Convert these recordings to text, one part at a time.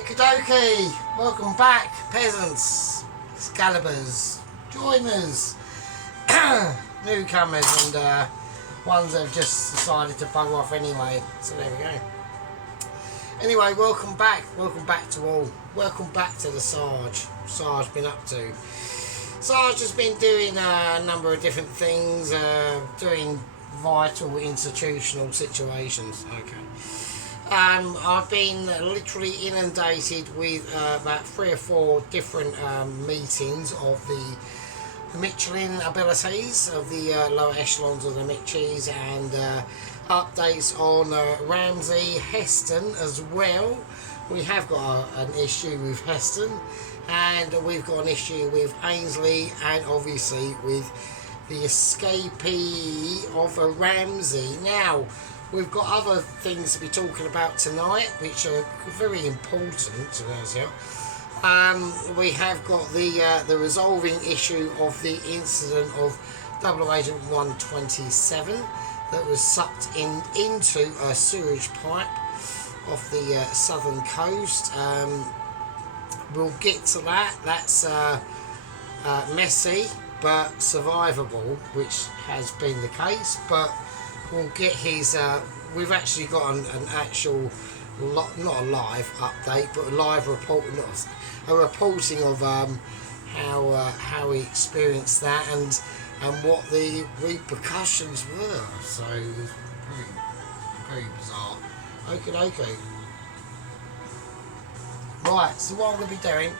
Okie dokie, welcome back, peasants, scalibers, joiners, newcomers, and ones that have just decided to bugger off anyway. So there we go. Anyway, welcome back to all. Welcome back to the Sarge. Sarge been up to. Sarge has been doing a number of different things, doing vital institutional situations. Okay. I've been literally inundated with about 3 or 4 different meetings of the Michelin abilities of the lower echelons of the Michis, and updates on Ramsey, Heston as well. We have got an issue with Heston, and we've got an issue with Ainsley, and obviously with the escapee of a Ramsey. Now, we've got other things to be talking about tonight, which are very important to us. We have got the resolving issue of the incident of Double Agent 127 that was sucked into a sewage pipe off the southern coast. We'll get to that. That's messy but survivable, which has been the case, but we'll get his we've actually got an actual not a live update, but a live reporting of how he experienced that and what the repercussions were. So it's very bizarre. Okay. Right, so what I'm going to be doing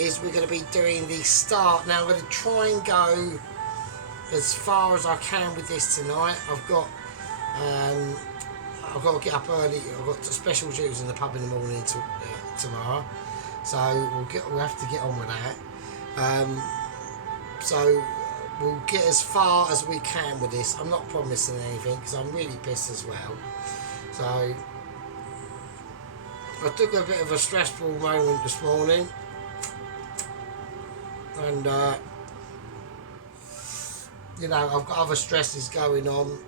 is we're going to be doing the start. Now I'm going to try and go as far as I can with this tonight. I've got to get up early. I've got special duties in the pub in the morning tomorrow, so we'll have to get on with that. So we'll get as far as we can with this. I'm not promising anything because I'm really pissed as well. So I took a bit of a stressful moment this morning, and you know, I've got other stresses going on.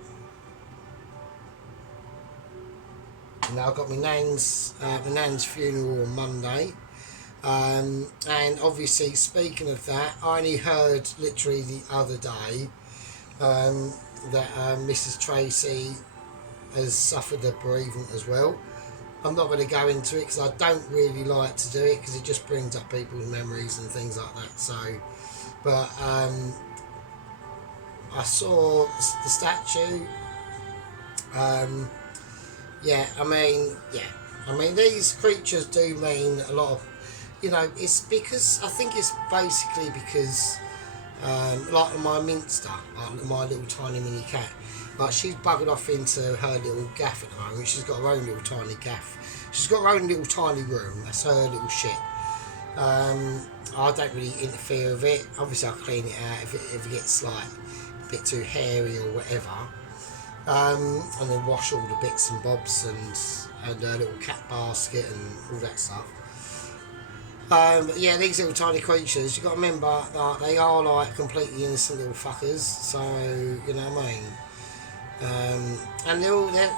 You know, I've got my nan's funeral on Monday, and obviously, speaking of that, I only heard literally the other day that Mrs. Tracy has suffered a bereavement as well. I'm not going to go into it because I don't really like to do it because it just brings up people's memories and things like that. So, but I saw the statue. I mean, these creatures do mean a lot of, you know, it's because, I think it's basically because, like my Minster, my little tiny mini cat, like she's buggered off into her little gaff at the moment. She's got her own little tiny gaff. She's got her own little tiny room. That's her little shit. I don't really interfere with it. Obviously, I'll clean it out if it gets like a bit too hairy or whatever. And then wash all the bits and bobs and a little cat basket and all that stuff. But yeah, these little tiny creatures, you've got to remember that they are like completely innocent little fuckers. So, you know what I mean? And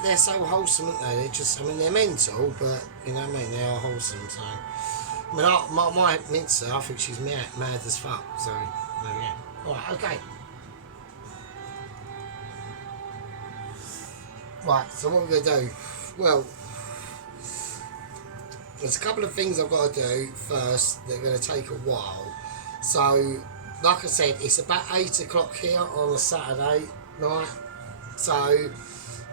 they're so wholesome, aren't they? They're just, I mean, they're mental, but you know what I mean? They are wholesome. So, I mean, my Mincer, I think she's mad as fuck. So, yeah. Alright, okay. Right, so what we're going to do? Well, there's a couple of things I've got to do first. They're going to take a while. So, like I said, it's about 8 o'clock here on a Saturday night. So,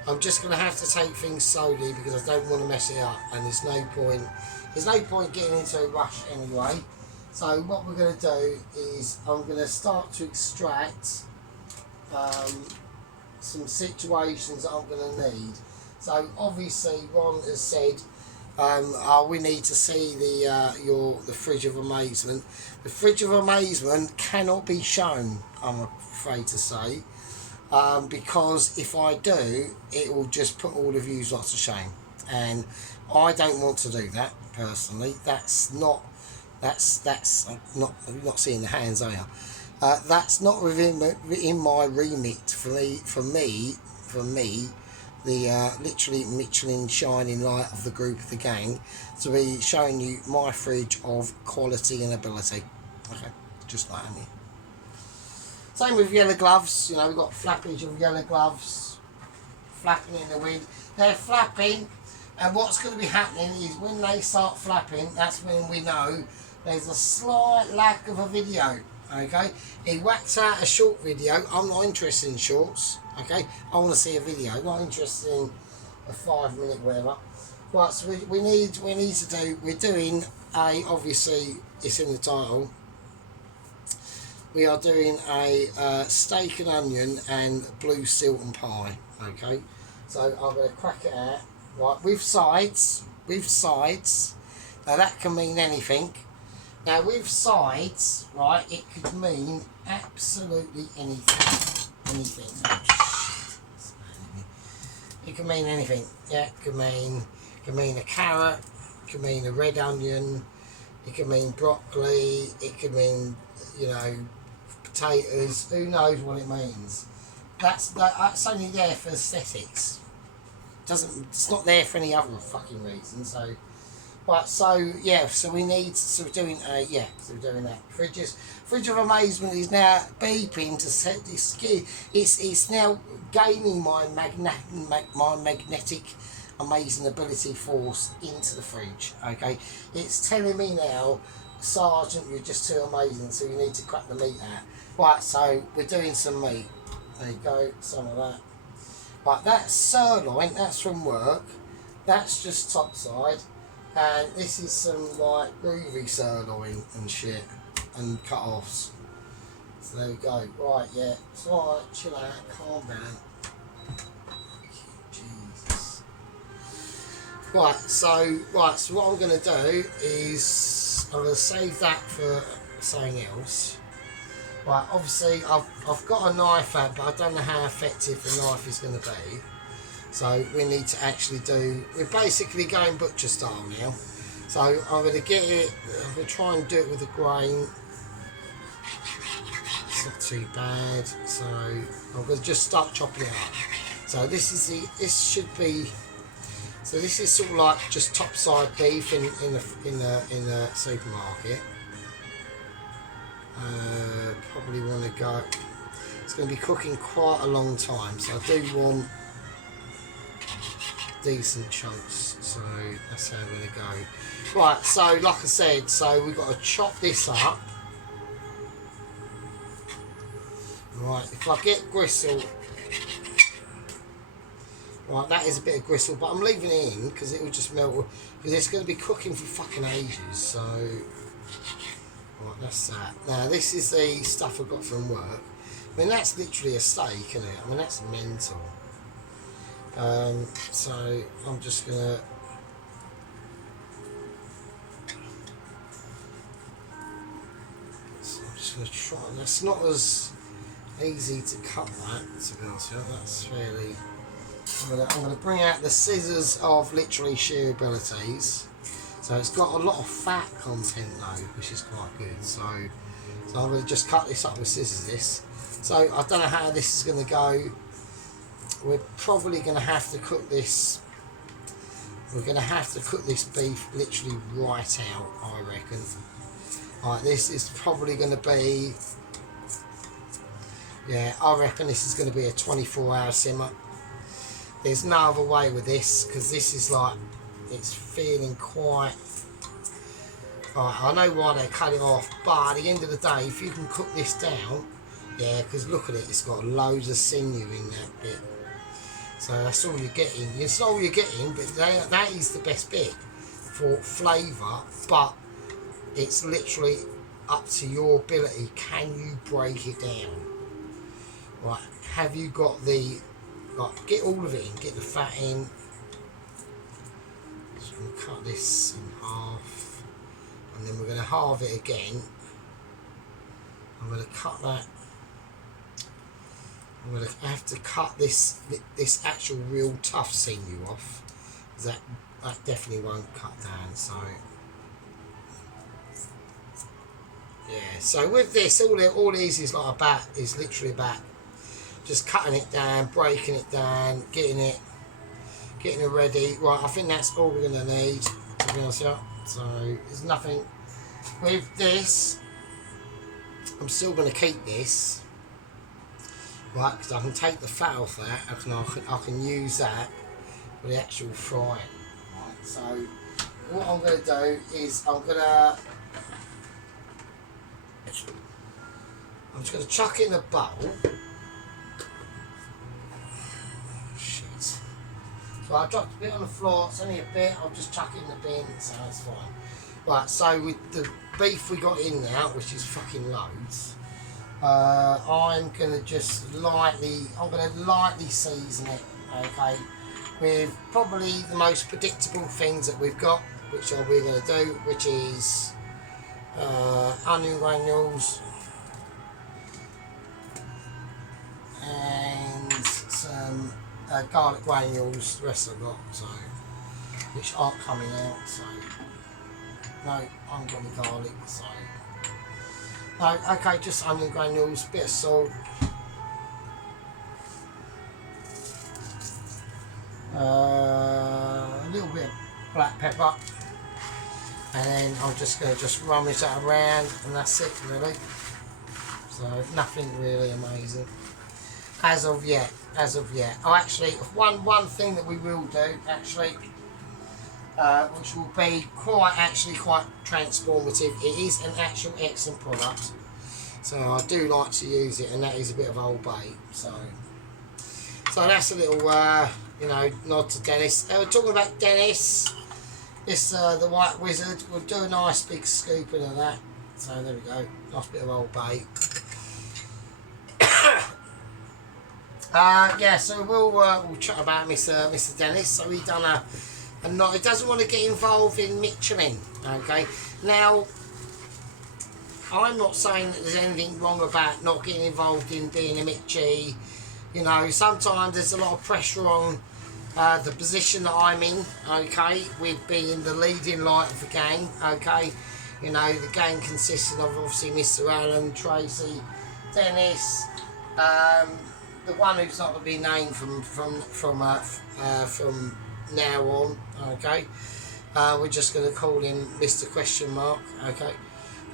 I'm just going to have to take things slowly because I don't want to mess it up. And there's no point getting into a rush anyway. So, what we're going to do is I'm going to start to extract some situations that I'm going to need. So obviously Ron has said we need to see the Fridge of Amazement. The Fridge of Amazement cannot be shown, I'm afraid to say, because if I do, it will just put all of you lots of shame, and I don't want to do that personally. I'm not seeing the hands, are you? That's not within my remit for me the literally Michelin shining light of the group of the gang, to be showing you my fridge of quality and ability. Okay, just like me. Same with yellow gloves. You know, we've got flappage of yellow gloves flapping in the wind. They're flapping, and what's going to be happening is when they start flapping, that's when we know there's a slight lack of a video. Okay, he whacks out a short video. I'm not interested in shorts. Okay, I want to see a video. I'm not interested in a 5 minute whatever. Right, so we need to do. We're doing a, obviously it's in the title. We are doing a steak and onion and blue Stilton pie. Okay, so I'm going to crack it out. Right, with sides. Now that can mean anything. Now with sides, right, it could mean absolutely anything. It can mean anything. Yeah, it could mean a carrot. It could mean a red onion. It could mean broccoli. It could mean, you know, potatoes. Who knows what it means? That's only there for aesthetics. It's not there for any other fucking reason. So, right. So yeah. So we need. So we're doing. Yeah. So we're doing that. Fridge of Amazement is now beeping to set this. It's now gaining my magnetic amazing ability force into the fridge. Okay. It's telling me now, Sergeant, you're just too amazing, so you need to crack the meat out. Right, so we're doing some meat. There you go, some of that. Right, that's sirloin, that's from work. That's just topside. And this is some like groovy sirloin and shit. And cut-offs. So there we go. Right, yeah. It's alright, chill out, calm down. Jesus. Right, so what I'm going to do is I'm going to save that for something else. Right, obviously I've got a knife out, but I don't know how effective the knife is going to be. So we need to actually we're basically going butcher style now. So I'm going to get it, I'm going to try and do it with a grain. It's not too bad. So I'm going to just start chopping it up. So this is sort of like just topside beef in the supermarket. Probably want to go. It's going to be cooking quite a long time, so I do want decent chunks. So that's how we're going to go. Right. So like I said, so we've got to chop this up. Right. If I get gristle. Right, that is a bit of gristle, but I'm leaving it in because it will just melt. Because it's going to be cooking for fucking ages. So, right, that's that. Now, this is the stuff I got from work. I mean, that's literally a steak, isn't it? I mean, that's mental. So, I'm just going to. So I'm just going to try. That's not as easy to cut that, to be honest with you. That's fairly. I'm going to bring out the scissors of literally sheer abilities. So it's got a lot of fat content though, which is quite good. So I'm going to just cut this up with scissors. So I don't know how this is going to go. We're probably going to have to cook this. We're going to have to cook this beef literally right out, I reckon. Right, this is probably going to be. Yeah, I reckon this is going to be a 24-hour simmer. There's no other way with this, because this is like, it's feeling quite. Right, I know why they cut it off, but at the end of the day, if you can cook this down, yeah, because look at it, it's got loads of sinew in that bit. So that's all you're getting. It's all you're getting, but that is the best bit for flavour, but it's literally up to your ability. Can you break it down? Right, have you got the. Right, get all of it in, get the fat in. So I'm going to cut this in half, and then we're going to halve it again. I'm going to cut that. I'm going to have to cut this actual real tough sinew off. That definitely won't cut down. So yeah. So with this, all it is like a bat. Is literally a bat. Just cutting it down, breaking it down, getting it. getting it ready. Right, I think that's all we're going to need, to be honest with you. So there's nothing with this. I'm still going to keep this, right, because I can take the fat off that. I can use that for the actual frying. Right, so what I'm going to do is I'm just going to chuck it in a bowl. Shit. So I dropped a bit on the floor. It's only a bit. I'll just chuck it in the bin, so that's fine. Right, so with the beef we got in now, which is fucking loads, I'm gonna just lightly season it, okay, with probably the most predictable things that we've got, which we're gonna do, which is onion granules and some garlic granules. The rest I've got, so which aren't coming out, so. No, I haven't got any garlic, so. No, okay, just onion granules, bit of salt. A little bit of black pepper. And then I'm just going to rummage that around, and that's it, really. So, nothing really amazing. As of yet. Oh, actually, one thing that we will do, actually, which will be quite transformative. It is an actual excellent product, so I do like to use it, and that is a bit of Old Bay. So that's a little nod to Dennis. We're talking about Dennis. This the White Wizard. We'll do a nice big scooping of that. So there we go. Nice bit of Old Bay. Yeah. So we'll chat about Mr. Dennis. So he done he doesn't want to get involved in Michelin, okay? Now, I'm not saying that there's anything wrong about not getting involved in being a Mitchie. You know, sometimes there's a lot of pressure on the position that I'm in, okay, with being the leading light of the gang, okay? You know, the gang consisting of obviously Mr. Allen, Tracy, Dennis, the one who's not going to be named from now on, okay. We're just going to call him Mr. Question Mark, okay.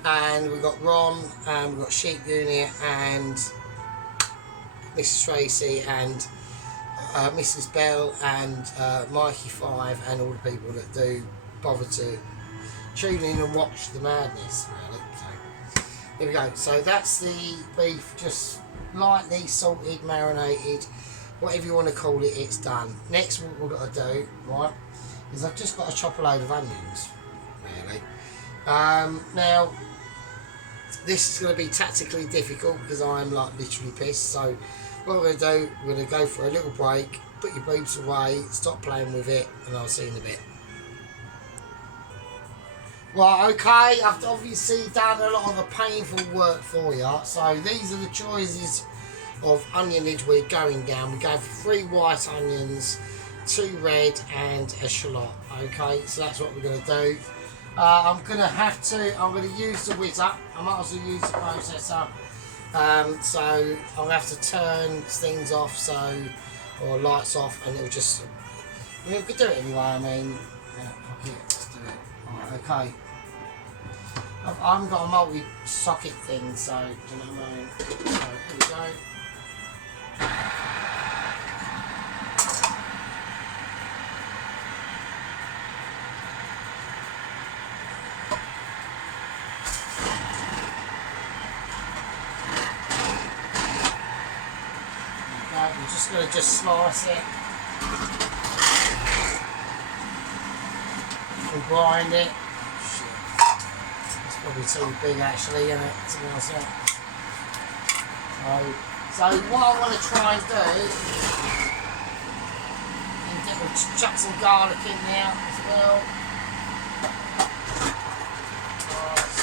And we've got Ron, we've got Sheep Unit, and Mrs. Tracy, and Mrs. Bell, and Mikey 5, and all the people that do bother to tune in and watch the madness, really. So here we go. So that's the beef, just lightly salted, marinated, whatever you want to call it, it's done. Next, what we've got to do, right, is I've just got to chop a load of onions, really. Now, this is going to be tactically difficult because I'm like literally pissed. So, what we're going to do, we're going to go for a little break, put your boobs away, stop playing with it, and I'll see you in a bit. Right, okay, I've obviously done a lot of the painful work for you. So, these are the choices of onionage we're going down. We go for 3 white onions, 2 red, and a shallot. Okay, so that's what we're going to do. I'm going to use the whizzer. I might as well use the processor. So I'm going to have to turn things off, or lights off, and it'll just, we could do it anyway. I mean, yeah, fuck it, let's do it. Right, okay. I haven't got a multi-socket thing, so do you know what I mean? So here we go. I'm just going to slice it and grind it. It's probably too big actually, isn't it? To be honest. So what I want to try and do is chuck some garlic in there as well. Nice.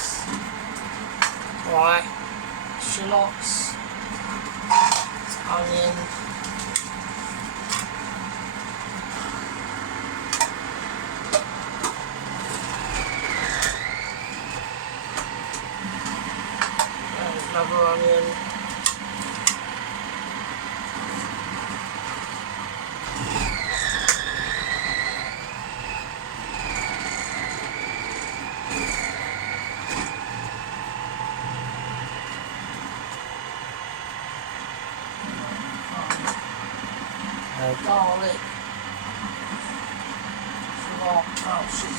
Right, shallots, onion. There's another onion. garlic. Oh shit.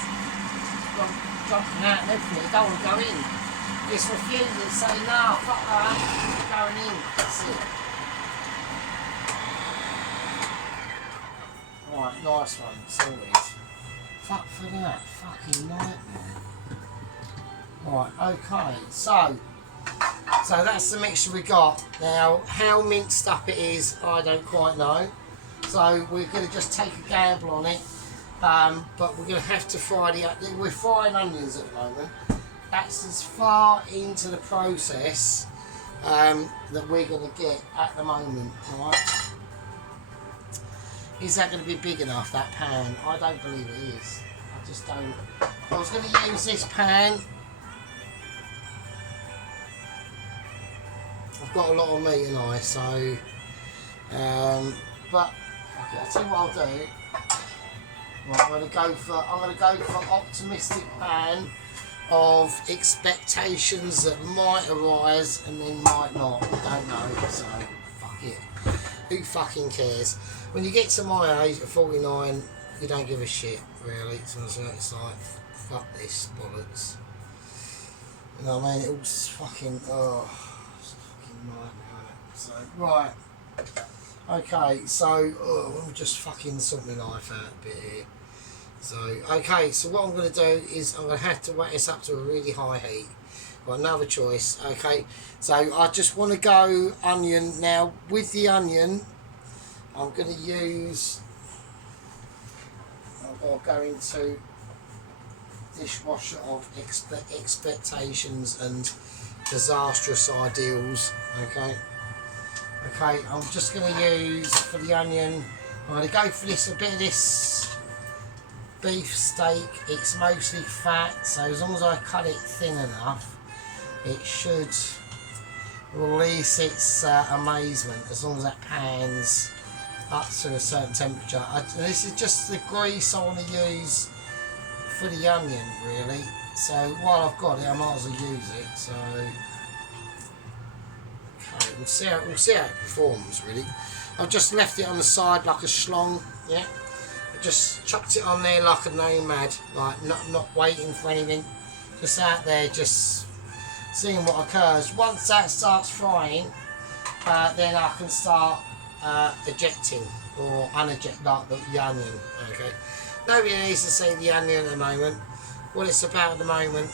Dropping out and everything. It don't want to go in. It's refusing to say no, fuck that. It's going in. That's it. Right, nice one. Sorted. Fuck for that. Fucking nightmare. Right, okay. So that's the mixture we got. Now, how minced up it is, I don't quite know. So we're going to just take a gamble on it. But we're going to have to fry we're frying onions at the moment. That's as far into the process that we're going to get at the moment, right? Is that going to be big enough, that pan? I don't believe it is. I just don't. I was going to use this pan. I've got a lot of meat and so but okay, I'll tell you what I'll do. Right, I'm going to go for optimistic pan of expectations that might arise and then might not. I don't know, so fuck it. Who fucking cares? When you get to my age at 49, you don't give a shit, really. So it's like, fuck this bollocks. You know what I mean? It was fucking, it's a fucking nightmare. So, right. Okay, so, we'll just fucking sort my knife out a bit here. So, okay, so what I'm going to do is I'm going to have to wet this up to a really high heat. Got another choice, okay. So, I just want to go onion. Now, with the onion, I'm going to use, I'll go into dishwasher of expectations and disastrous ideals, okay. Okay, I'm just going to use, for the onion, I'm going to go for this, a bit of this beef steak. It's mostly fat, so as long as I cut it thin enough, it should release its amazement, as long as that pan's up to a certain temperature. This is just the grease I want to use for the onion, really. So while I've got it, I might as well use it. So okay, we'll see how it performs, really. I've just left it on the side like a schlong, yeah. I just chucked it on there like a nomad, like not waiting for anything, just out there, just seeing what occurs. Once that starts frying, then I can start ejecting or uneject like the onion. Okay, nobody needs to see the onion at the moment. What it's about at the moment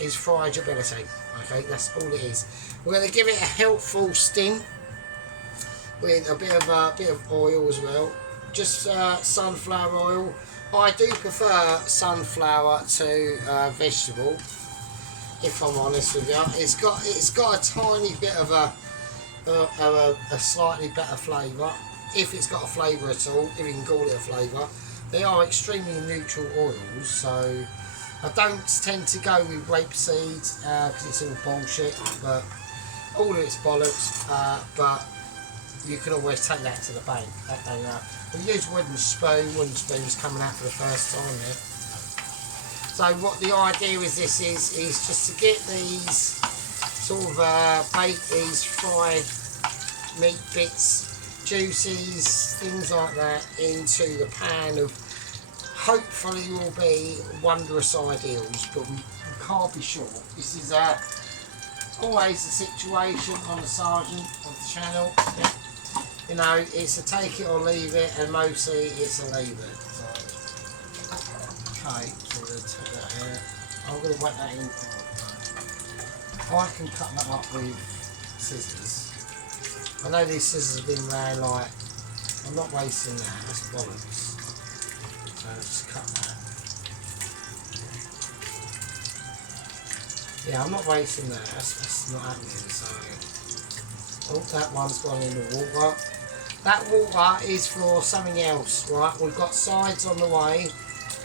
is friability. Okay, that's all it is. We're going to give it a helpful sting with a bit of oil as well. Just sunflower oil. I do prefer sunflower to vegetable, if I'm honest with you. It's got a tiny bit of a slightly better flavour, if it's got a flavour at all, if you can call it a flavour. They are extremely neutral oils, so I don't tend to go with rapeseed because it's all bullshit, but all of it's bollocks. But you can always take that to the bank. That they we use wooden spoon's coming out for the first time there. So what the idea with this is just to get these sort of bake these fried meat bits, juices, things like that, into the pan of hopefully will be wondrous ideals, but we can't be sure. This is always the situation on the Sergeant of the channel. Yeah. You know, it's a take it or leave it, and mostly it's a leave it. So, okay, so we're going to take that out. I'm going to wet that in. I can cut that up with scissors. I know these scissors have been round like, I'm not wasting that, that's bollocks. So just cut that. Yeah, I'm not wasting that, that's not happening, so. Oh, that one's gone in the water. That water is for something else, right? We've got sides on the way.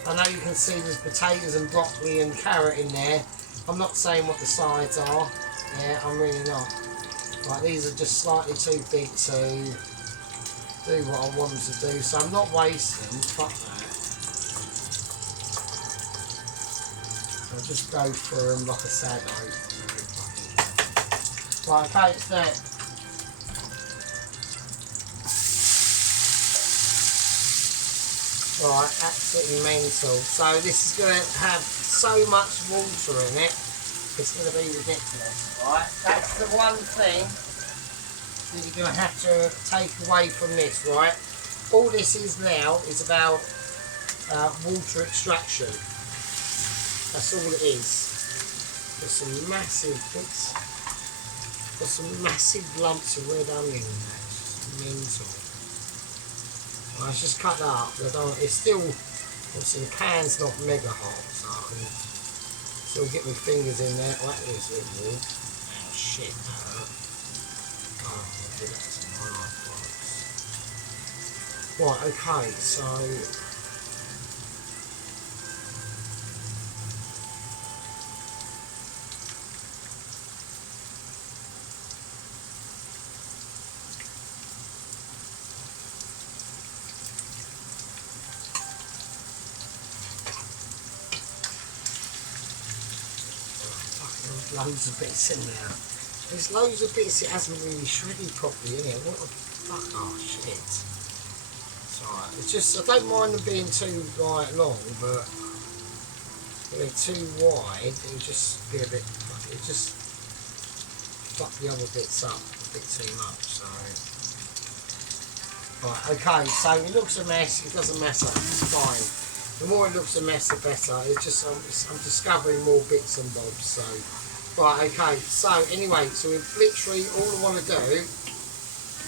I know you can see there's potatoes and broccoli and carrot in there. I'm not saying what the sides are. Yeah, I'm really not. Right, these are just slightly too big to do what I want them to do, so I'm not wasting. Fuck that. So I'll just go through them like a sado. Right, okay, it's there. Right, absolutely mental. So this is going to have so much water in it, it's going to be ridiculous. Right, that's the one thing that you're going to have to take away from this, right? All this is now is about water extraction. That's all it is. There's some massive bits, got some massive lumps of red onion in that. It's just mental. Let's just cut that up. It's still, obviously the pan's not mega hot, so I can still get my fingers in there. Oh, that is a bit warm. Oh shit, that hurt. Oh, I'll do that as my knife. Right, okay, so loads of bits in there. There's loads of bits it hasn't really shredded properly in it. What the fuck? Oh shit. It's alright. It's just, I don't mind them being too like long, but if they're too wide, it'll just be a bit, it'll just fuck the other bits up a bit too much, so. Right, okay, so it looks a mess, it doesn't matter, it's fine. The more it looks a mess, the better. It's just, I'm discovering more bits and bobs, so. Right, okay, so anyway, so literally all I want to do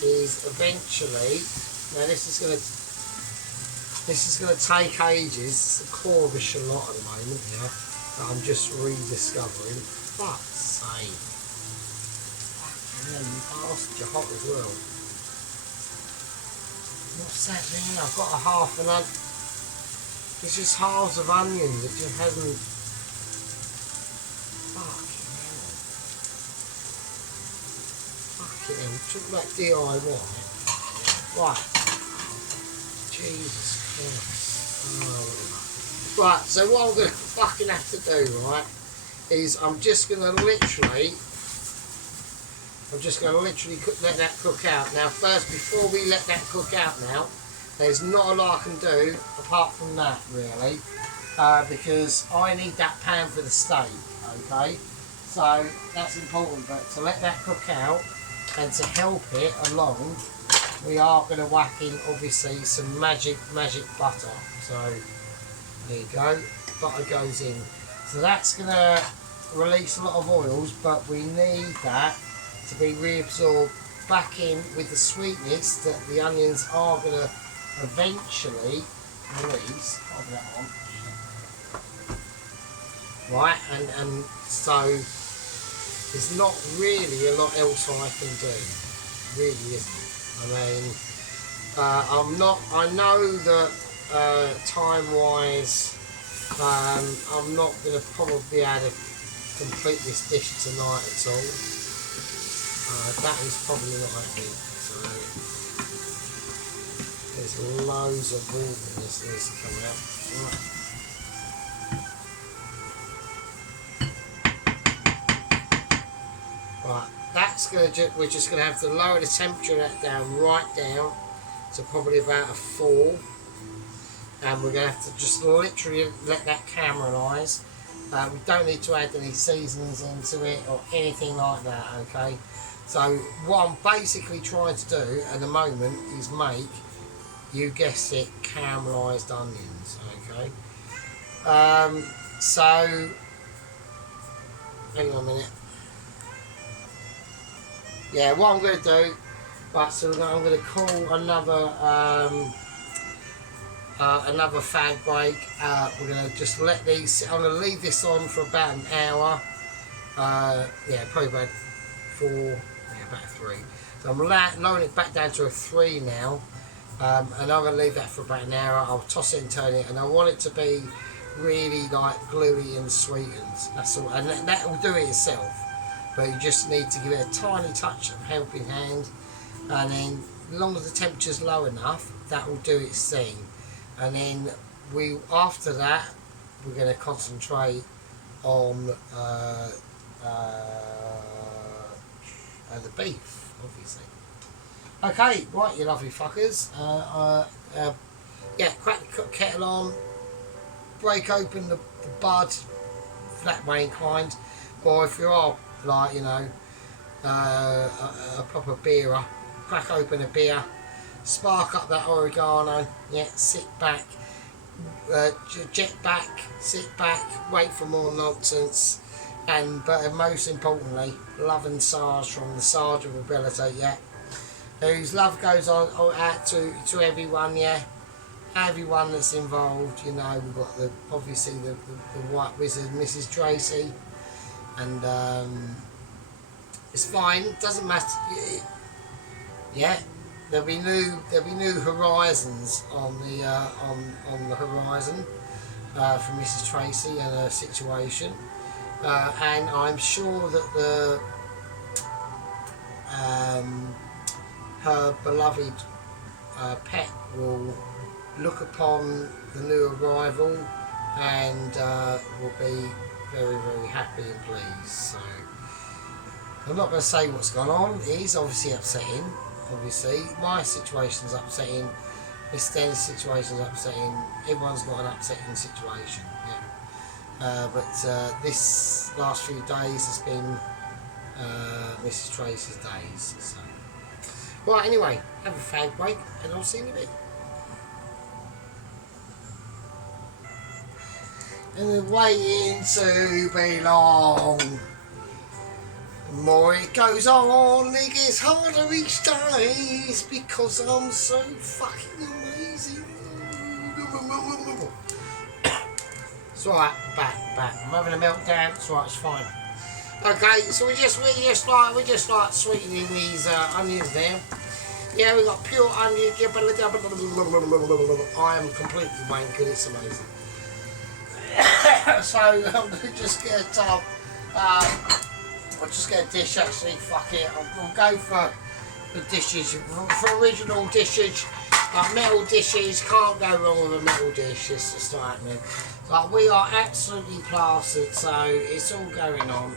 is eventually, now this is going to take ages. It's the core of a shallot at the moment, yeah, that I'm just rediscovering. Fuck's sake. Fucking hell, you bastard, you're hot as well. What's that there? I've got a half an onion. It's just halves of onions, it just hasn't. Talk about DIY. Right. Jesus Christ. Oh, right, so what I'm going to fucking have to do, right, is I'm just going to literally let that cook out. Now first, before we let that cook out now, there's not a lot I can do apart from that, really, because I need that pan for the steak, okay? So that's important, but to let that cook out, and to help it along, we are going to whack in obviously some magic butter. So there you go, butter goes in. So that's going to release a lot of oils, but we need that to be reabsorbed back in with the sweetness that the onions are going to eventually release. Hold that on. Right, and so there's not really a lot else I can do, really isn't. I mean, I know that time-wise, I'm not going to probably be able to complete this dish tonight at all. That is probably not happening. So there's loads of water in this that needs to come out. Right. Right, that's we're just going to have to lower the temperature of that down, right down to probably about a 4, and we're going to have to just literally let that caramelise. We don't need to add any seasonings into it or anything like that, okay? So what I'm basically trying to do at the moment is make, you guessed it, caramelised onions, okay? So, hang on a minute. Yeah, what I'm going to do, right, so I'm going to call another another fag break. We're going to just let these sit. I'm going to leave this on for about an hour. Yeah, probably about 4, yeah, about 3. So I'm lowering it back down to a 3 now, and I'm going to leave that for about an hour. I'll toss it and turn it, and I want it to be really like gluey and sweetened. That's all, and that will do it itself. But you just need to give it a tiny touch of helping hand, and then as long as the temperature's low enough, that will do its thing. And then after that, we're going to concentrate on the beef, obviously. Okay, right, you lovely fuckers. yeah, crack the kettle on, break open the bud, flat way inclined, or if you are like, you know, a proper beerer, crack open a beer, spark up that oregano, yeah, sit back, jet back, sit back, wait for more nonsense, and but most importantly, love and Sarge from the Sarge of Ability, yeah, whose love goes on out to everyone, yeah, everyone that's involved. You know, we've got obviously the White Wizard, Mrs. Tracy, and it's fine, doesn't matter, yeah. There'll be new horizons on the horizon for Mrs. Tracy and her situation, and I'm sure that her beloved pet will look upon the new arrival and will be very, very happy and pleased. So I'm not going to say what's gone on. It is obviously upsetting. Obviously, my situation's upsetting. Miss Dennis' situation's upsetting. Everyone's got an upsetting situation. Yeah. But this last few days has been Mrs. Tracy's days. So. Right. Anyway, have a fag break, and I'll see you in a bit. And the waiting to be long. The more it goes on, it gets harder each day. It's because I'm so fucking amazing. It's alright, back. I'm having a meltdown. It's alright, it's fine. Okay, so we just like sweetening these onions there. Yeah, we got pure onion. I am completely wanking. It's amazing. So I'm gonna just get I'll just get a dish actually, fuck it. I'll go for the dishes, for original dishes, like metal dishes, can't go wrong with a metal dish, it's just not happening. Like, we are absolutely plastered, so it's all going on.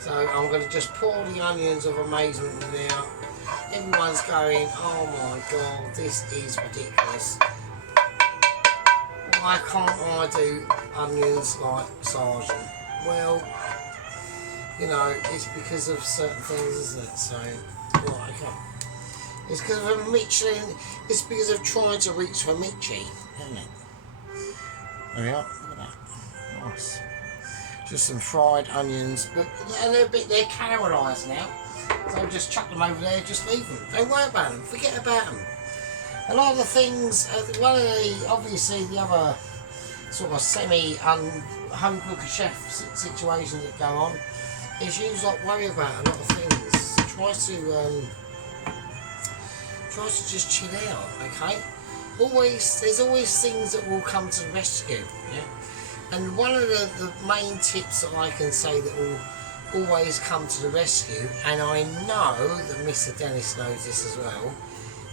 So I'm going to just pour the onions of amazement in there. Everyone's going, oh my god, this is ridiculous. Why can't I do onions like Sergeant? Well, you know, it's because of certain things, isn't it? So, right, okay. It's because of Michelin. It's because of trying to reach for Mitchie, isn't it? There we are. Look at that. Nice. Just some fried onions, but they're caramelised now. So just chuck them over there. Just leave them. Don't worry about them. Forget about them. A lot of the things. One of the obviously the other sort of home cooker chef situations that go on. Is you like worry about a lot of things. Try to just chill out, okay? There's always things that will come to the rescue, yeah? And one of the main tips that I can say that will always come to the rescue, and I know that Mr. Dennis knows this as well,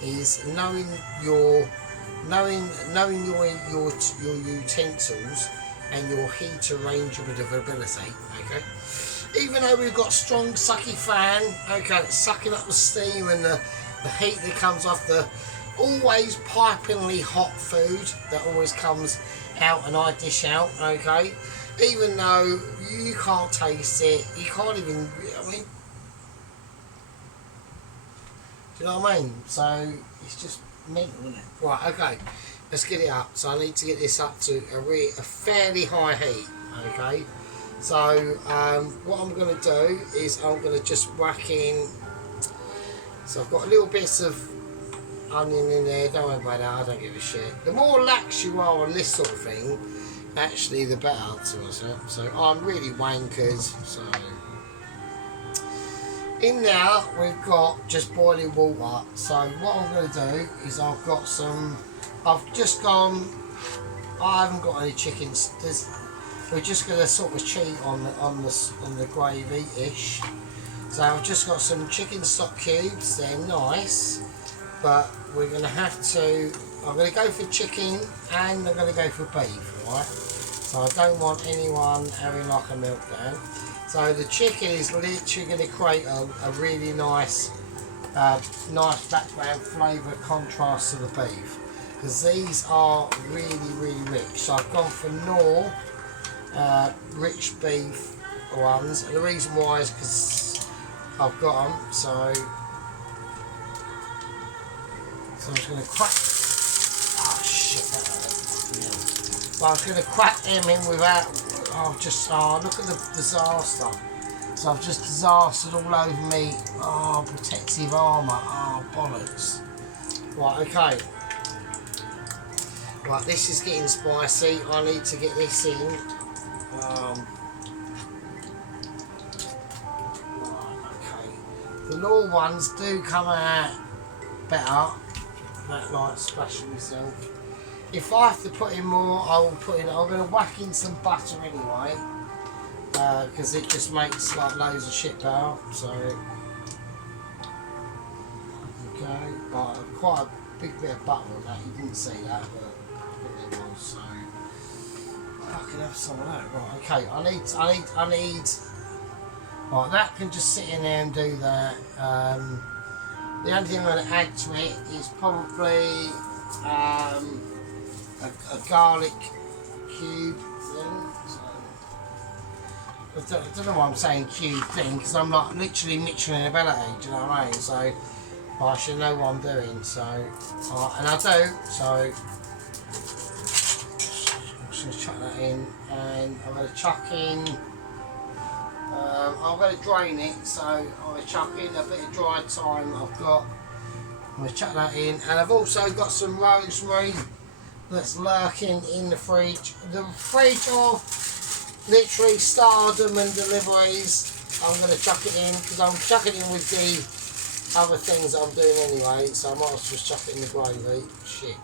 is knowing your utensils and your heater range of ability, okay? Even though we've got strong sucky fan, okay, it's sucking up the steam and the heat that comes off the always pipingly hot food that always comes out and I dish out, okay? Even though you can't taste it, you can't even, I mean, do you know what I mean? So it's just mental, isn't it? Right, okay, let's get it up. So I need to get this up to a fairly high heat, okay? So what I'm going to do is I'm going to just whack in. So I've got a little bits of onion in there. Don't worry about that. I don't give a shit. The more lax you are on this sort of thing, actually the better to myself. So I'm really wankered. So in there we've got just boiling water. So what I'm going to do is I haven't got any chickens. We're just going to sort of cheat on the gravy-ish. So I've just got some chicken stock cubes. They're nice, but we're going to have to. I'm going to go for chicken and I'm going to go for beef, right? So I don't want anyone having like a meltdown. So the chicken is literally going to create a really nice background flavour contrast to the beef. because these are really rich. So I've gone for Knorr rich beef ones, and the reason why is because I've got them. So I'm just going to crack. Oh shit! Well, I was going to crack them in without. I've just look at the disaster. So I've just disastered all over me. Oh, protective armour. Oh, bollocks. Right, okay. Right, this is getting spicy. I need to get this in. Right, okay. The Knorr ones do come out better. That like splashing myself. If I have to put in more, I will put in. I'm going to whack in some butter anyway. Because it just makes like loads of shit out. So okay, but quite a big bit of butter on that. You didn't see that, but it was. So I can have some of that. Right, okay. I need. Right, that can just sit in there and do that. The only thing I'm going to add to it is probably a garlic cube thing. So, I don't know why I'm saying cube thing, because I'm not literally Michelin ability, do you know what I mean? So I should know what I'm doing. So and I do. So I'm just going to chuck that in, and I'm going to chuck in. I'm going to drain it, so I'm going to chuck in a bit of dry thyme I've got. I'm going to chuck that in, and I've also got some rosemary that's lurking in the fridge. The fridge of literally stardom and deliveries. I'm going to chuck it in, because I'm chucking it in with the other things that I'm doing anyway, so I might as well just chuck it in the gravy. Shit.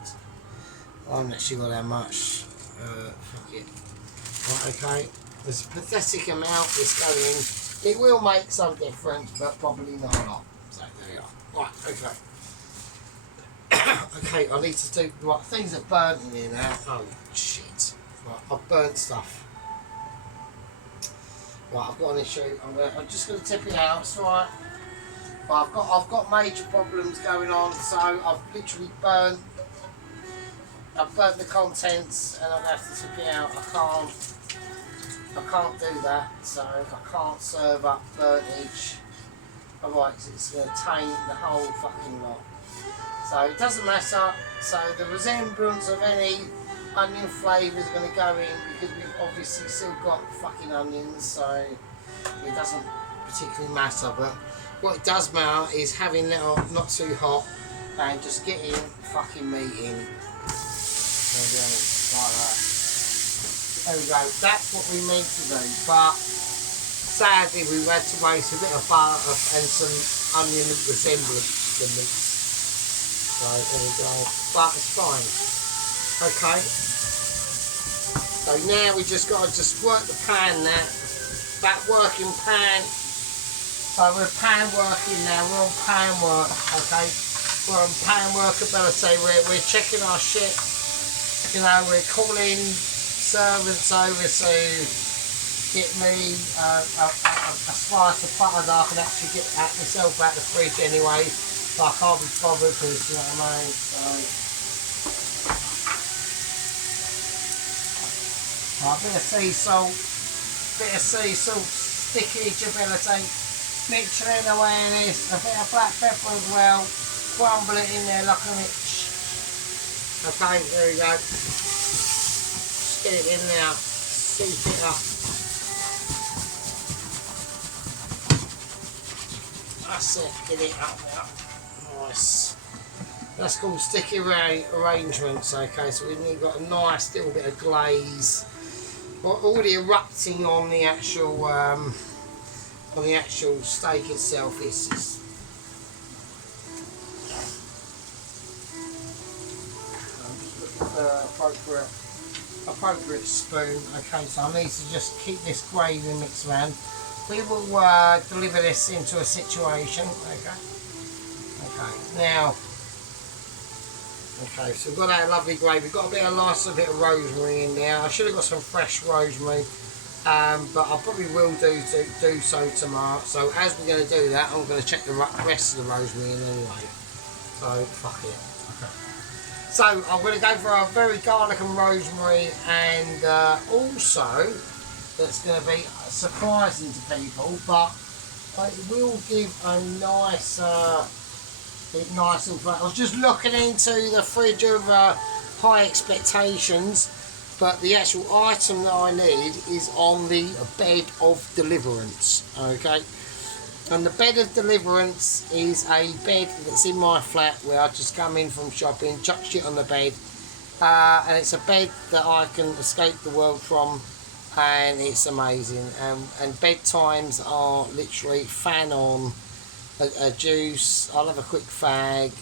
I haven't actually got that much. Fuck it. Right, okay. There's a pathetic amount that's going in. It will make some difference, but probably not a lot. So there you are. Right, okay. Okay, I need to do right. Things are burnt in here now. Oh shit! Right, I've burnt stuff. Right, I've got an issue. I'm just going to tip it out. It's alright. But I've got major problems going on. So I've literally burnt. I've burnt the contents, and I'm going to have to tip it out. I can't do that, so I can't serve up burnage. Otherwise it's going to taint the whole fucking lot. So it doesn't matter. So the resemblance of any onion flavour is going to go in, because we've obviously still got fucking onions, so it doesn't particularly matter. But what it does matter is having it not too hot and just getting fucking meat in. There we go, like that. There we go, that's what we meant to do, but sadly we had to waste a bit of butter and some onion resemblance to the meat. So there we go, but it's fine. Okay, so now we just got to work the pan now, that working pan. So we're pan working now, we're on pan work, okay? We're on pan workability, we're checking our shit, you know, we're calling servants over to get me a slice of butter that I can actually get myself out the fridge anyway, but I can't be bothered because, you know what I mean. So, a bit of sea salt, stickage ability, Michelin awareness, a bit of black pepper as well, crumble it in there like a Mitch. Okay, there we go. Get it in now, soup it up. That's it, get it up now. Nice. That's called sticky arrangements, okay, so we've got a nice little bit of glaze. Already erupting on the actual steak itself. It's just I'm just looking for appropriate spoon. Okay, so I need to just keep this gravy mixed around. We will deliver this into a situation. Okay. Now. Okay, so we've got that lovely gravy. We've got a bit of bit of rosemary in there. I should have got some fresh rosemary, but I probably will do so tomorrow. So as we're going to do that, I'm going to check the rest of the rosemary in anyway. So fuck it. Okay. So I'm going to go for a very garlic and rosemary, and also that's going to be surprising to people, but it will give a nice little flavour. I was just looking into the fridge of high expectations, but the actual item that I need is on the bed of deliverance. Okay. And the bed of deliverance is a bed that's in my flat where I just come in from shopping, chuck shit on the bed, and it's a bed that I can escape the world from, and it's amazing. And bedtimes are literally fan on, a juice, I'll have a quick fag,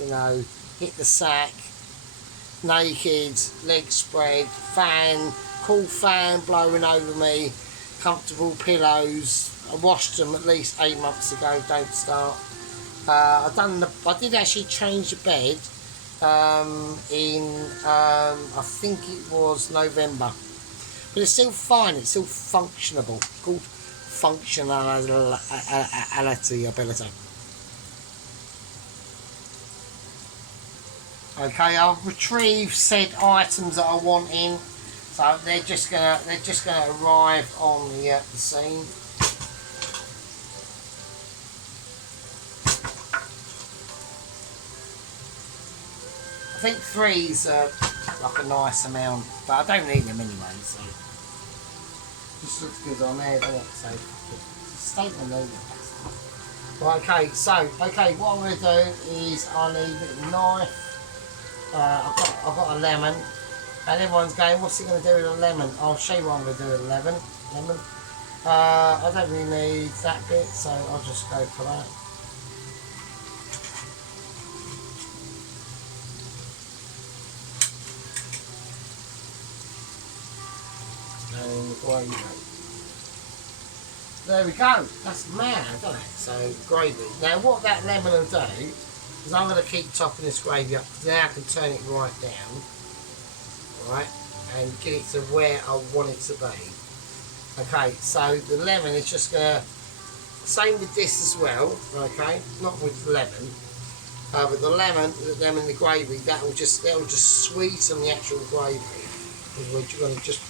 you know, hit the sack, naked, legs spread, fan, cool fan blowing over me, comfortable pillows. I washed them at least 8 months ago. Don't start. I did actually change the bed in I think it was November, but it's still fine. It's still functionable. It's called functionality ability. Okay, I've retrieved said items that I want in, so they're just gonna arrive on the scene. I think 3's like a nice amount, but I don't need them anyway, so just looks good on there, doesn't it? So statement over. Right, okay, so what I'm going to do is I need a little knife. I've got a lemon, and everyone's going, what's he going to do with a lemon? I'll show you what I'm going to do with a lemon. I don't really need that bit, so I'll just go for that. And the gravy. There we go. That's mad, isn't it? So gravy. Now what that lemon will do is I'm going to keep topping this gravy up. Now I can turn it right down, right, and get it to where I want it to be. Okay, so the lemon is just going to, same with this as well. Okay, not with lemon, but the lemon, the gravy, that will just sweeten the actual gravy. You're going to just,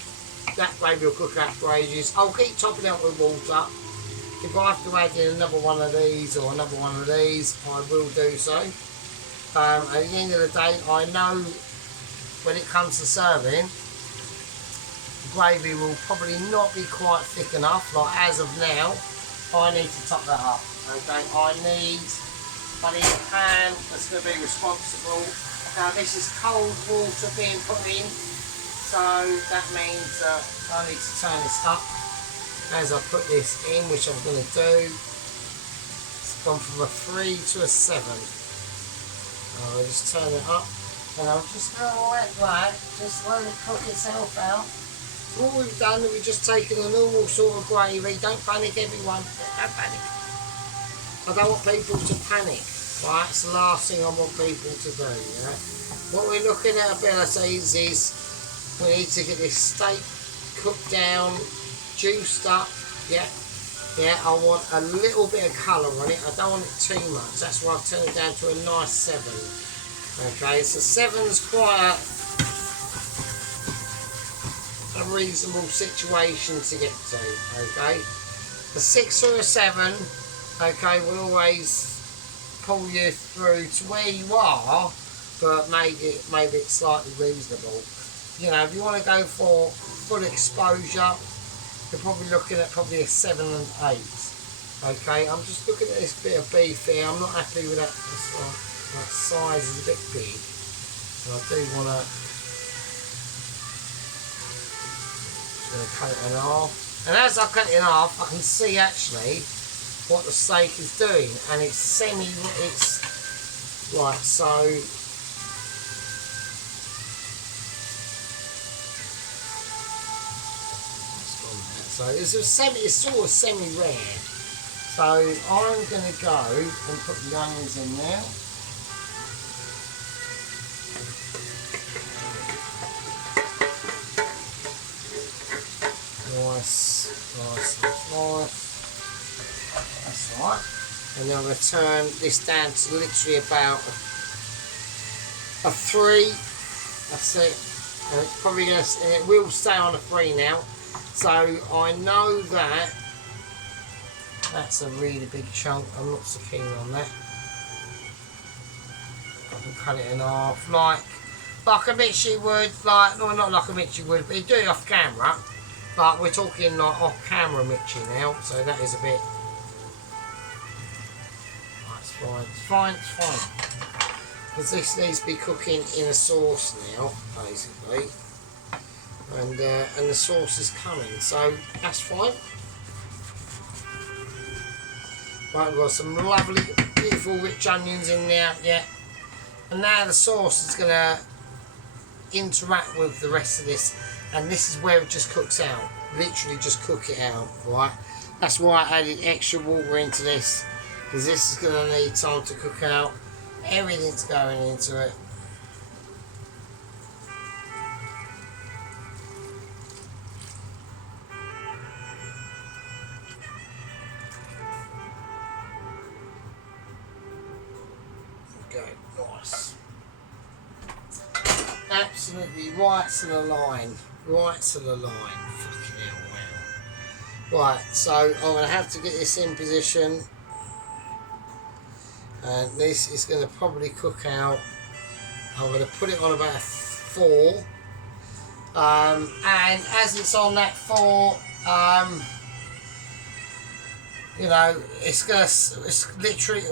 that gravy will cook up for ages. I'll keep topping up with water. If I have to add in another one of these or another one of these, I will do so. At the end of the day, I know when it comes to serving, the gravy will probably not be quite thick enough. Like as of now, I need to top that up. Okay, I need a pan that's going to be responsible. Now this is cold water being put in, so that means I need to turn this up. As I put this in, which I'm going to do, it's gone from a 3 to a 7. I'll just turn it up, and I'm just going to let that, just let it cook itself out. So what we've done is we've just taken a normal sort of gravy. Don't panic, everyone. Don't panic. I don't want people to panic. Right, it's the last thing I want people to do. Yeah. What we're looking at abilities is we need to get this steak cooked down, juiced up. Yeah, I want a little bit of colour on it. I don't want it too much. That's why I've turned it down to a nice 7. Okay, so 7's quite a reasonable situation to get to. Okay, a 6 or a 7, okay, will always pull you through to where you are, but make it slightly reasonable. You know, if you want to go for full exposure, you're probably looking at a 7 and 8. Okay, I'm just looking at this bit of beef here. I'm not happy with that. That size is a bit big, so I do want to. Just going to cut it in half, and as I cut it in half, I can see actually what the steak is doing, and it's right. So it's sort of semi-rare. So I'm going to go and put the onions in now. Nice. That's right. And then I'm going to turn this down to literally about a 3. That's it. And it's probably going to, and it will stay on a 3 now. So I know that that's a really big chunk. I'm not so keen on that. I can cut it in half, like a Mitchie would, like, no, not like a Mitchie would, but he'd do it off camera. But we're talking like off camera Mitchie now, so that is a bit. That's fine. It's fine. It's fine. Because this needs to be cooking in a sauce now, basically, and the sauce is coming, so that's fine. Right, we've got some lovely, beautiful, rich onions in there, yeah. And now the sauce is going to interact with the rest of this, and this is where it just cooks out. Literally just cook it out, right? That's why I added extra water into this, because this is going to need time to cook out. Everything's going into it. Okay, nice. Absolutely right to the line. Right to the line. Fucking hell, wow. Right, so I'm going to have to get this in position. And this is going to probably cook out. I'm going to put it on about a 4. And as it's on that 4, you know, it's literally,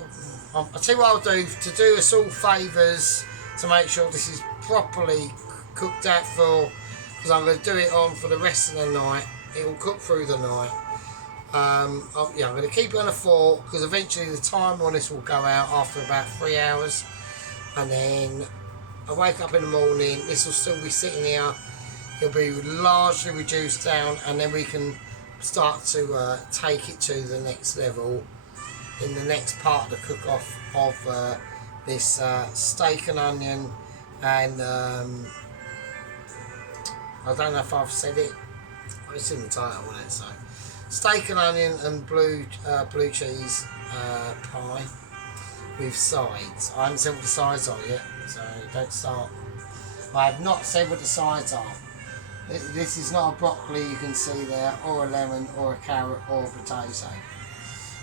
I'll tell you what I'll do, to do us all favours, to make sure this is properly cooked out for, because I'm going to do it on for the rest of the night. It will cook through the night. I'm going to keep it on a 4, because eventually the timer on this will go out after about 3 hours, and then I wake up in the morning, this will still be sitting here, it'll be largely reduced down, and then we can start to take it to the next level in the next part of the cook-off of this steak and onion, and I don't know if I've said it, it's in the title on it, so steak and onion and blue cheese pie with sides. I haven't said what the sides are yet, so don't start. I have not said what the sides are. This is not a broccoli you can see there, or a lemon, or a carrot, or a potato.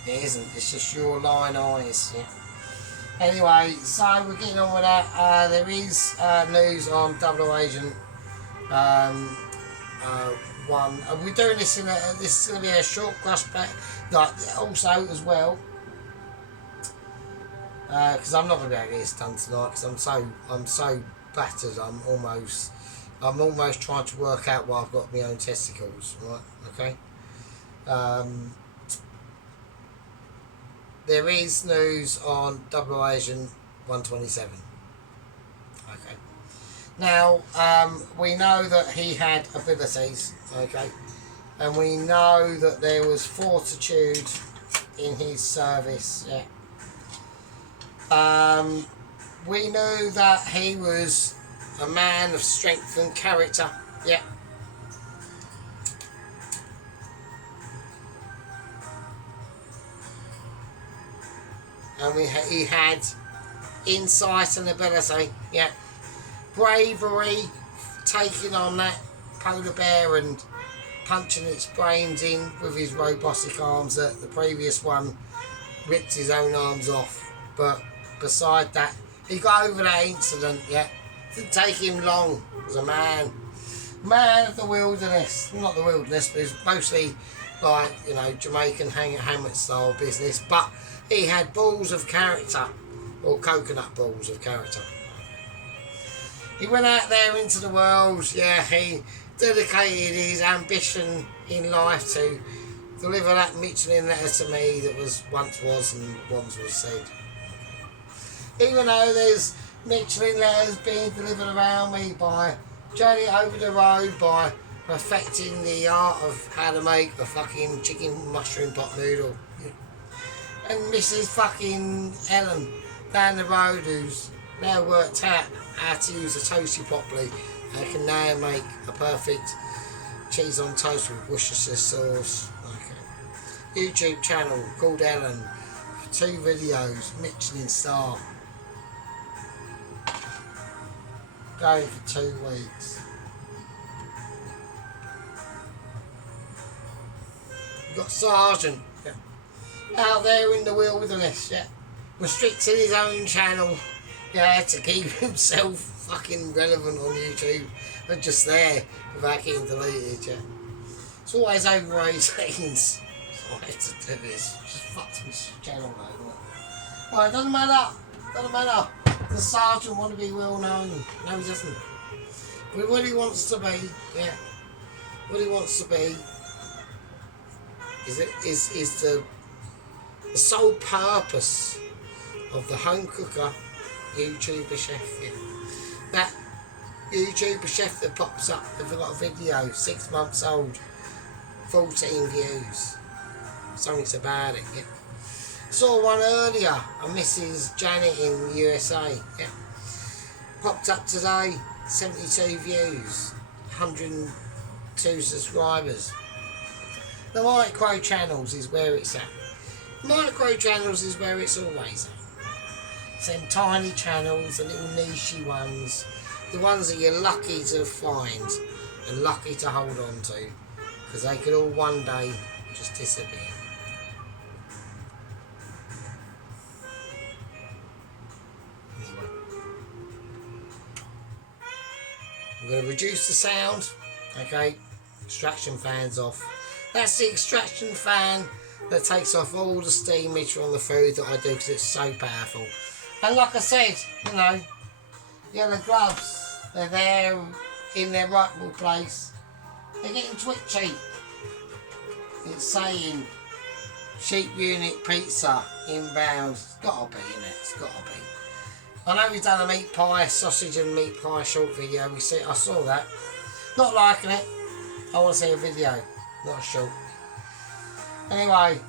It isn't, it's just your line eyes. Yeah. Anyway, so we're getting on with that. There is news on Double Agent 1. We're doing this in this is going to be a short crust pack, like also as well, because I'm not going to be able to get this done tonight, because I'm so battered. I'm almost trying to work out why I've got my own testicles, right? Okay. There is news on Double Agent 127. Okay. Now, we know that he had abilities, okay, and we know that there was fortitude in his service, yeah. We knew that he was a man of strength and character, yeah. And he had insight and ability, yeah. Bravery, taking on that polar bear and punching its brains in with his robotic arms. That the previous one ripped his own arms off. But beside that, he got over that incident, yeah. Didn't take him long. He was a man of the wilderness. Not the wilderness, but it's mostly like, you know, Jamaican hammock style business. But he had balls of character, or coconut balls of character. He went out there into the world, yeah, he dedicated his ambition in life to deliver that Michelin letter to me that once was said. Even though there's Michelin letters being delivered around me by Johnny over the road, by perfecting the art of how to make a fucking chicken mushroom pot noodle. And Mrs. fucking Ellen down the road, who's now worked out how to use a toasty properly and can now make a perfect cheese on toast with Worcestershire sauce. Okay. YouTube channel called Ellen, 2 videos, Michelin star. going for 2 weeks. We've got Sergeant out there in the wilderness, restricting his own channel, to keep himself fucking relevant on YouTube, and just there without getting deleted, It's always over 18s. So I have to do this. Just fucked his channel though. Well, it doesn't matter. Doesn't matter. The Sergeant want to be well known. No, he doesn't. But what he wants to be, what he wants to be is the sole purpose of the home cooker YouTuber chef. That YouTuber chef that pops up, they've got a video, 6 months old, 14 views. Something's about it, Saw one earlier, a Mrs. Janet in the USA, Popped up today, 72 views, 102 subscribers. The micro channels is where it's at. Micro channels is where it's always at. Some tiny channels, the little nichey ones, the ones that you're lucky to find and lucky to hold on to, because they could all one day just disappear. Anyway, I'm going to reduce the sound, extraction fan's off. That's the extraction fan that takes off all the steamage from the food that I do because it's so powerful. And like I said, yellow gloves, they're there in their rightful place. They're getting twitchy. It's saying sheep unit pizza inbound. It's got to be, innit? It's got to be. I know we've done a meat pie, sausage and meat pie short video. I saw that. Not liking it. I want to see a video, not a short. Anyway,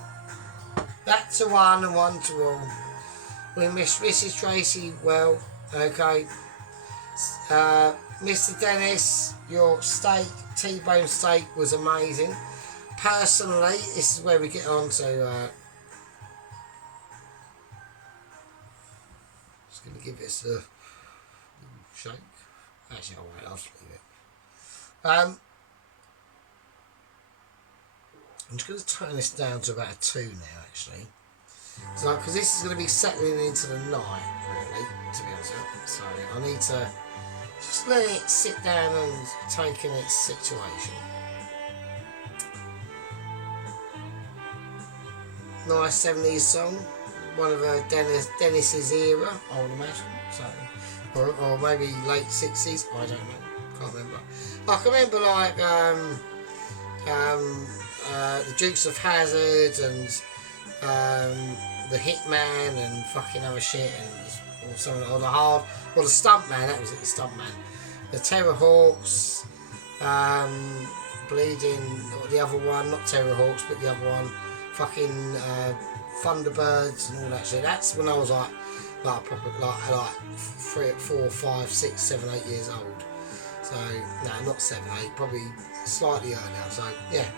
back to one and one to all. We miss Mrs. Tracy well, Mr. Dennis, your steak, T-bone steak was amazing. Personally, this is where we get on to, just going to give this a shake. Actually, I'll just leave it. I'm just going to turn this down to about a 2 now, actually. So, because this is going to be settling into the night, really, to be honest with you. So, I need to just let it sit down and take in its situation. Nice 70s song. One of Dennis's era, I would imagine. So, or maybe late 60s, I don't know. Can't remember. I can remember, like, the Dukes of Hazzard and the Hitman and fucking other shit, and or something, or the Stuntman. That was it, the Stuntman. The Terror Hawks, Bleeding, or the other one, not Terror Hawks, but the other one, fucking Thunderbirds and all that shit. That's when I was like 3, 4, 5, 6, 7, 8 years old. So no, not 7, 8, probably slightly earlier. So yeah.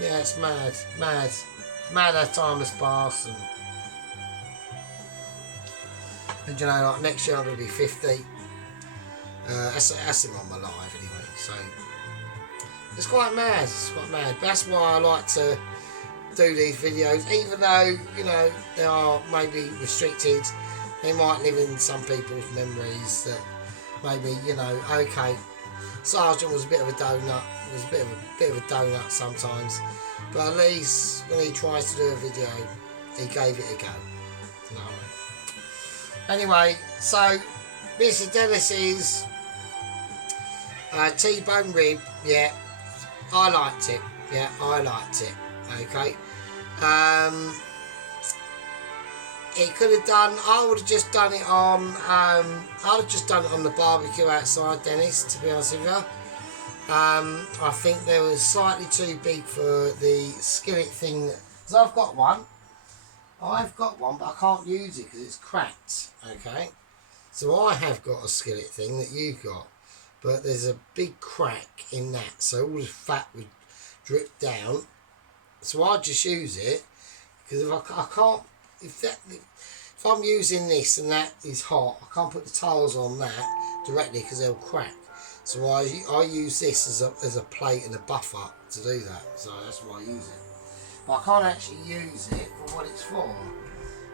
Yeah, it's mad how time has passed, and you know, like next year I'm going to be 50. That's in on my life anyway, so it's quite mad. But that's why I like to do these videos, even though, you know, they are maybe restricted. They might live in some people's memories that maybe, you know, okay, Sergeant was a bit of a donut. He was a bit of a donut sometimes, but at least when he tries to do a video, he gave it a go. No. Anyway, so Mr. Dennis's T-bone rib, yeah, I liked it. Yeah, I liked it. Okay. It could have done. I would have just done it on. I'd have just done it on the barbecue outside, Dennis. To be honest with you, I think they were slightly too big for the skillet thing. Because I've got one, but I can't use it because it's cracked. Okay, so I have got a skillet thing that you've got, but there's a big crack in that, so all the fat would drip down. So I just use it because I can't, if I'm using this and that is hot, I can't put the tiles on that directly because they'll crack. So I use this as a plate and a buffer to do that. So that's why I use it. But I can't actually use it for what it's for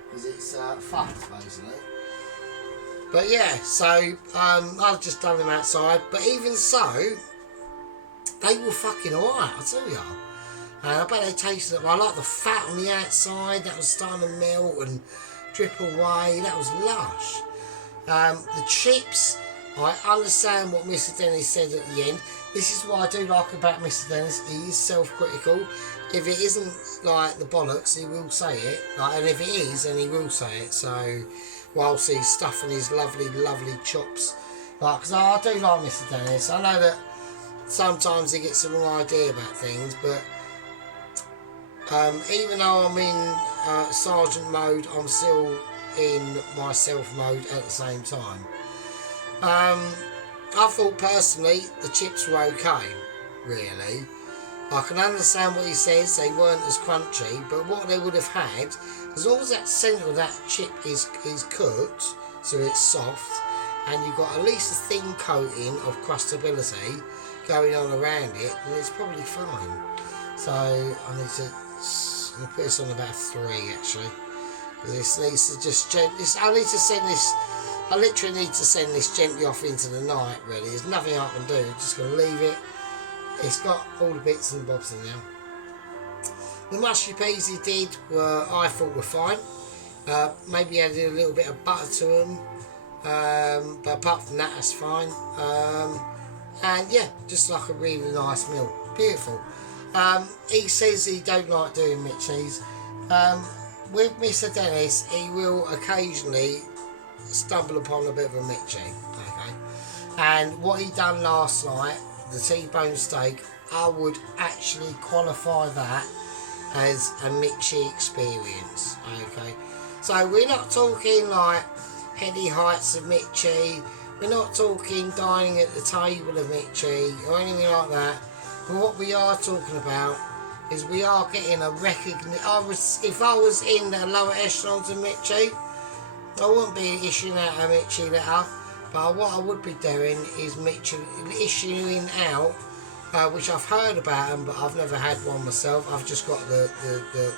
because it's fucked basically. But yeah, so I've just done them outside. But even so, they were fucking alright, I tell you. And I bet they tasted it. I like the fat on the outside, that was starting to melt and drip away, that was lush. The chips, I understand what Mr. Dennis said at the end. This is what I do like about Mr. Dennis, he is self-critical. If it isn't like the bollocks, he will say it. And if it is, then he will say it. So, whilst he's stuffing his lovely, lovely chops. Because I do like Mr. Dennis. I know that sometimes he gets the wrong idea about things, but even though I'm in sergeant mode, I'm still in my self mode at the same time. I thought personally the chips were okay, really. I can understand what he says, they weren't as crunchy, but what they would have had, as long as that centre of that chip is cooked, so it's soft, and you've got at least a thin coating of crustability going on around it, then it's probably fine. So I need to put this on about 3 actually. This needs to just I need to send this. I literally need to send this gently off into the night. Really, there's nothing I can do. I'm just going to leave it. It's got all the bits and bobs in there. The mushy peas he did I thought were fine. Maybe added a little bit of butter to them, but apart from that, that's fine. And yeah, just like a really nice meal. Beautiful. He says he don't like doing Mitchies. With Mr. Dennis, he will occasionally stumble upon a bit of a Mitchie. Okay. And what he done last night, the T-bone steak, I would actually qualify that as a Mitchie experience. Okay. So we're not talking like heady heights of Mitchie. We're not talking dining at the table of Mitchie or anything like that. But what we are talking about is we are getting a recognition. If I was in the lower echelons of Mitchie, I wouldn't be issuing out a Mitchie letter. But what I would be doing is issuing out, which I've heard about them, but I've never had one myself. I've just got the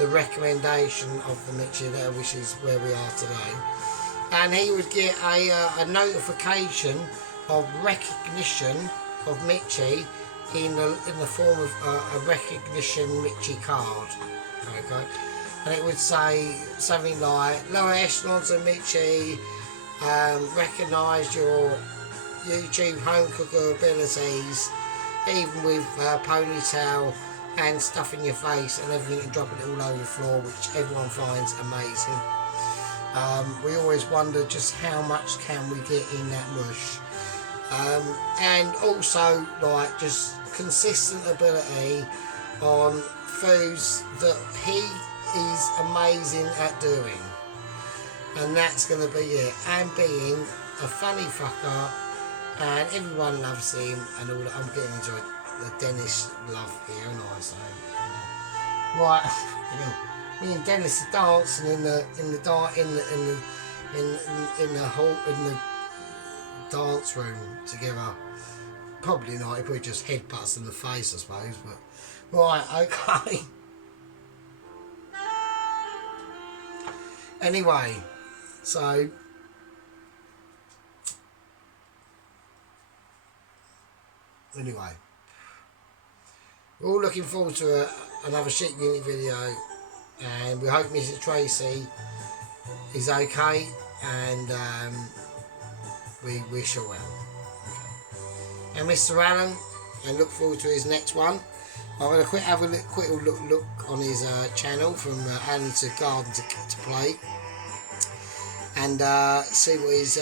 recommendation of the Mitchie letter, which is where we are today. And he would get a notification of recognition of Mitchie in the form of a recognition Mitchie card. Okay, and it would say something like lower echelons of Mitchie, recognise your YouTube home cooker abilities, even with ponytail and stuff in your face and everything, and dropping it all over the floor, which everyone finds amazing. We always wonder just how much can we get in that mush. And also like just consistent ability on foods that he is amazing at doing, and that's going to be it. And being a funny fucker, and everyone loves him, and all that. I'm getting into the Dennis love here, and I say, right, me and Dennis are dancing in the dance room together. Probably not, he probably just headbutts in the face, I suppose, but right, okay. Anyway, so we're all looking forward to another shit unit video, and we hope Mrs. Tracy is okay, and we wish her well. Okay. And Mr. Allen, and look forward to his next one. I'm going to have a quick look on his channel from Allen to Garden to Play, and see what he's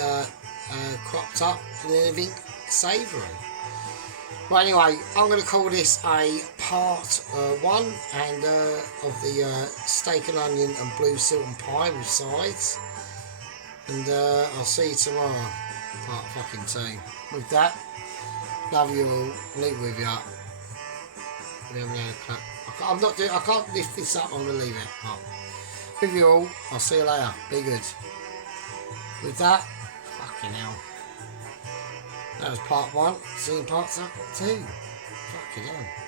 cropped up and anything savoury. Well, anyway, I'm going to call this a part 1 and of the steak and onion and blue Stilton pie with sides, and I'll see you tomorrow, part fucking 2. With that, love you all, leave with you. Never know, clap. I'm not doing. I can't lift this up. I'm gonna leave it. Oh. With you all. I'll see you later. Be good. With that, fucking hell. That was part 1. Seeing part 2. Fucking hell.